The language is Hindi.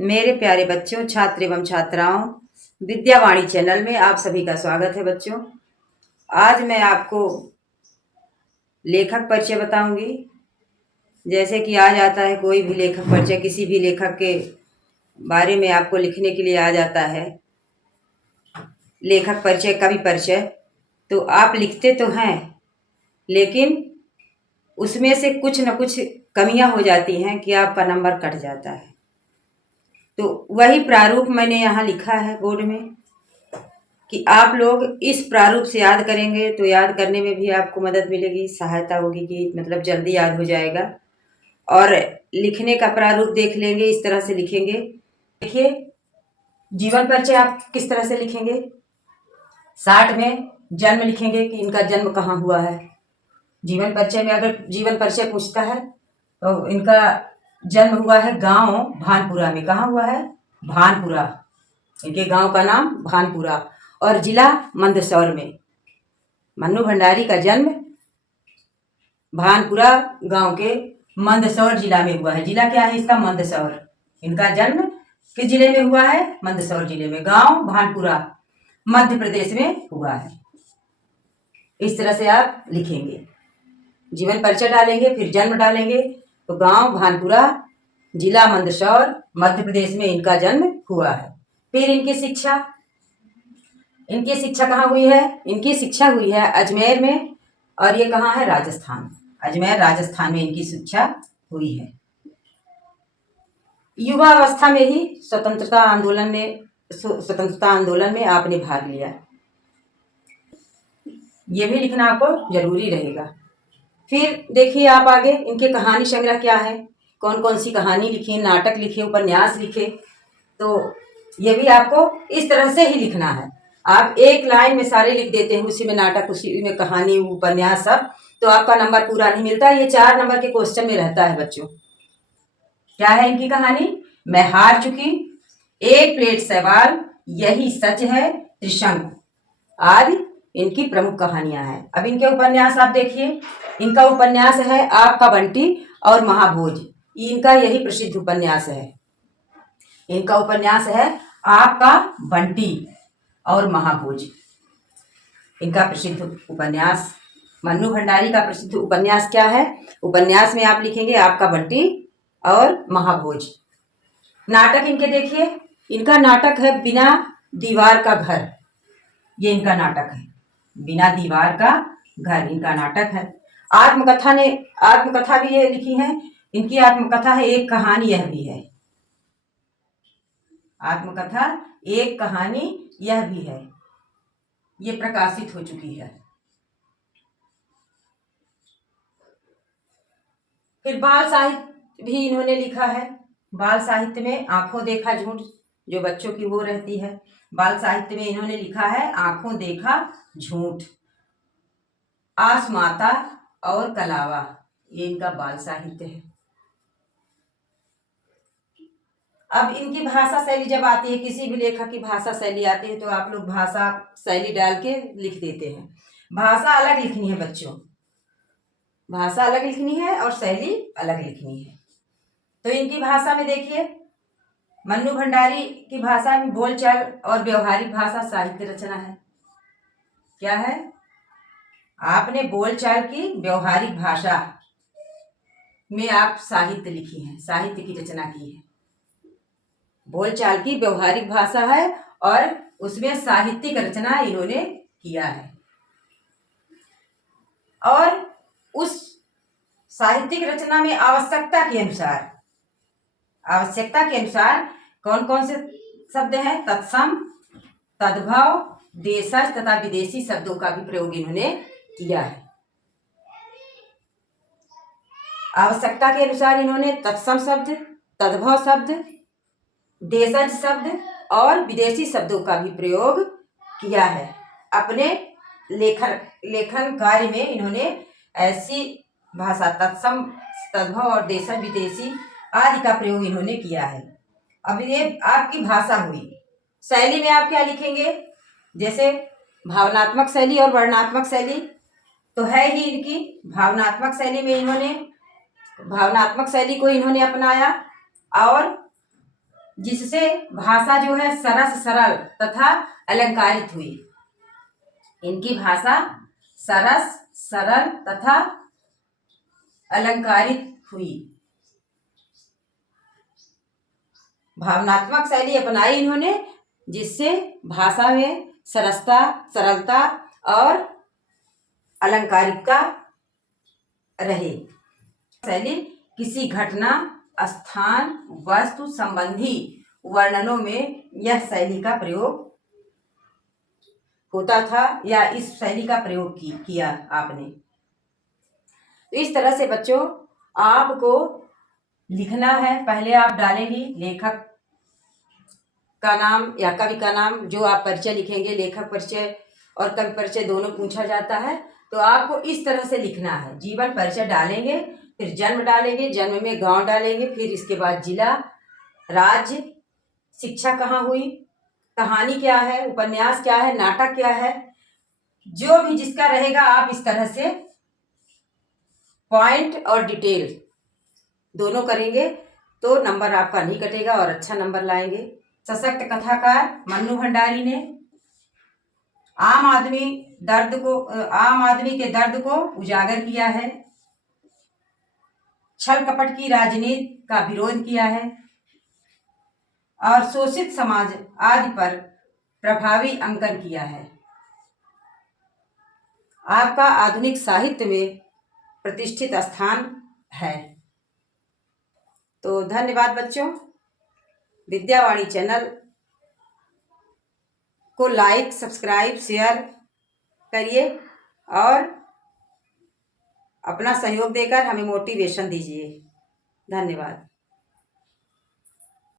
मेरे प्यारे बच्चों, छात्र एवं छात्राओं, विद्यावाणी चैनल में आप सभी का स्वागत है। बच्चों, आज मैं आपको लेखक परिचय बताऊंगी। जैसे कि आ जाता है कोई भी लेखक परिचय, किसी भी लेखक के बारे में आपको लिखने के लिए आ जाता है लेखक परिचय, कवि परिचय। तो आप लिखते तो हैं, लेकिन उसमें से कुछ न कुछ कमियां हो जाती हैं कि आपका नंबर कट जाता है। तो वही प्रारूप मैंने यहाँ लिखा है बोर्ड में कि आप लोग इस प्रारूप से याद करेंगे तो याद करने में भी आपको मदद मिलेगी, सहायता होगी कि मतलब जल्दी याद हो जाएगा। और लिखने का प्रारूप देख लेंगे, इस तरह से लिखेंगे। देखिए, जीवन परिचय आप किस तरह से लिखेंगे। 60 में जन्म लिखेंगे कि इनका जन्म कहाँ हुआ है। जीवन परिचय में अगर जीवन परिचय पूछता है तो इनका जन्म हुआ है गांव भानपुरा में। कहाँ हुआ है? भानपुरा। इनके गांव का नाम भानपुरा और जिला मंदसौर में। मन्नू भंडारी का जन्म भानपुरा गांव के मंदसौर जिला में हुआ है। जिला क्या है इसका? मंदसौर। इनका जन्म किस जिले में हुआ है? मंदसौर जिले में। गांव भानपुरा मध्य प्रदेश में हुआ है। इस तरह से आप लिखेंगे। जीवन परिचय डालेंगे, फिर जन्म डालेंगे, तो गांव भानपुरा, जिला मंदसौर, मध्य प्रदेश में इनका जन्म हुआ है। फिर इनकी शिक्षा कहाँ हुई है? इनकी शिक्षा हुई है अजमेर में, और ये कहाँ है? राजस्थान। अजमेर राजस्थान में इनकी शिक्षा हुई है। युवा अवस्था में ही स्वतंत्रता आंदोलन में आपने भाग लिया। ये भी लिखना आपको जरूरी रहेगा। फिर देखिए आप आगे, इनके कहानी संग्रह क्या है, कौन कौन सी कहानी लिखी, नाटक लिखे, उपन्यास लिखे। तो ये भी आपको इस तरह से ही लिखना है। आप एक लाइन में सारे लिख देते हैं, उसी में नाटक, उसी में कहानी, उपन्यास सब, तो आपका नंबर पूरा नहीं मिलता। ये 4 नंबर के क्वेश्चन में रहता है बच्चों। क्या है इनकी कहानी? मैं हार चुकी, एक प्लेट सवाल, यही सच है, त्रिशंकु आदि इनकी प्रमुख कहानियां हैं। अब इनके उपन्यास आप देखिए। इनका उपन्यास है आपका बंटी और महाभोज। इनका यही प्रसिद्ध उपन्यास है। इनका उपन्यास है आपका बंटी और महाभोज। इनका प्रसिद्ध उपन्यास। मन्नू भंडारी का प्रसिद्ध उपन्यास क्या है? उपन्यास में आप लिखेंगे आपका बंटी और महाभोज। नाटक इनके देखिए। इनका नाटक है बिना दीवार का घर। ये इनका नाटक है, बिना दीवार का घर इनका नाटक है। आत्मकथा भी ये लिखी है। इनकी आत्मकथा है एक कहानी, यह भी है। आत्मकथा एक कहानी, यह भी है। ये प्रकाशित हो चुकी है। फिर बाल साहित्य भी इन्होंने लिखा है। बाल साहित्य में आंखों देखा झूठ, जो बच्चों की वो रहती है। बाल साहित्य में इन्होंने लिखा है आंखों देखा झूठ, आस माता और कलावा। ये इनका बाल साहित्य है। अब इनकी भाषा शैली जब आती है, किसी भी लेखक की भाषा शैली आती है, तो आप लोग भाषा शैली डाल के लिख देते हैं। भाषा अलग लिखनी है बच्चों, भाषा अलग लिखनी है और शैली अलग लिखनी है। तो इनकी भाषा में देखिए, मन्नू भंडारी की भाषा में बोलचाल और व्यवहारिक भाषा साहित्य रचना है। क्या है? आपने बोलचाल की व्यवहारिक भाषा में आप साहित्य लिखी है, साहित्य की रचना की है। बोलचाल की व्यवहारिक भाषा है और उसमें साहित्यिक रचना इन्होंने किया है। और उस साहित्यिक रचना में आवश्यकता के अनुसार कौन कौन से शब्द हैं? तत्सम, तद्भव, देशज तथा विदेशी शब्दों का भी प्रयोग इन्होंने किया है। आवश्यकता के अनुसार इन्होंने तत्सम शब्द, तद्भव शब्द, देशज शब्द और विदेशी शब्दों का भी प्रयोग किया है। अपने लेखन कार्य में इन्होंने ऐसी भाषा तत्सम, तद्भव और देशज, विदेशी आदि का प्रयोग इन्होंने किया है। अब ये आपकी भाषा हुई। शैली में आप क्या लिखेंगे? जैसे भावनात्मक शैली और वर्णनात्मक शैली तो है ही इनकी। भावनात्मक शैली में भावनात्मक शैली को इन्होंने अपनाया, और जिससे भाषा जो है सरस सरल तथा अलंकारित हुई। इनकी भाषा सरस सरल तथा अलंकारित हुई। भावनात्मक शैली अपनाई इन्होंने, जिससे भाषा में सरसता, सरलता और अलंकारिकता रहे। शैली किसी घटना, स्थान, वस्तु संबंधी वर्णनों में यह शैली का प्रयोग होता था या इस शैली का प्रयोग किया आपने। तो इस तरह से बच्चों आपको लिखना है। पहले आप डालेंगी लेखक का नाम या कवि का नाम, जो आप परिचय लिखेंगे, लेखक परिचय और कवि परिचय दोनों पूछा जाता है, तो आपको इस तरह से लिखना है। जीवन परिचय डालेंगे, फिर जन्म डालेंगे, जन्म में गांव डालेंगे, फिर इसके बाद जिला, राज्य, शिक्षा कहाँ हुई, कहानी क्या है, उपन्यास क्या है, नाटक क्या है, जो भी जिसका रहेगा आप इस तरह से पॉइंट और डिटेल दोनों करेंगे तो नंबर आपका नहीं कटेगा और अच्छा नंबर लाएंगे। सशक्त कथाकार मन्नू भंडारी ने आम आदमी के दर्द को उजागर किया है, छल कपट की राजनीति का विरोध किया है और शोषित समाज आदि पर प्रभावी अंकन किया है। आपका आधुनिक साहित्य में प्रतिष्ठित स्थान है। तो धन्यवाद बच्चों। विद्यावाणी चैनल को लाइक, सब्सक्राइब, शेयर करिए और अपना सहयोग देकर हमें मोटिवेशन दीजिए। धन्यवाद।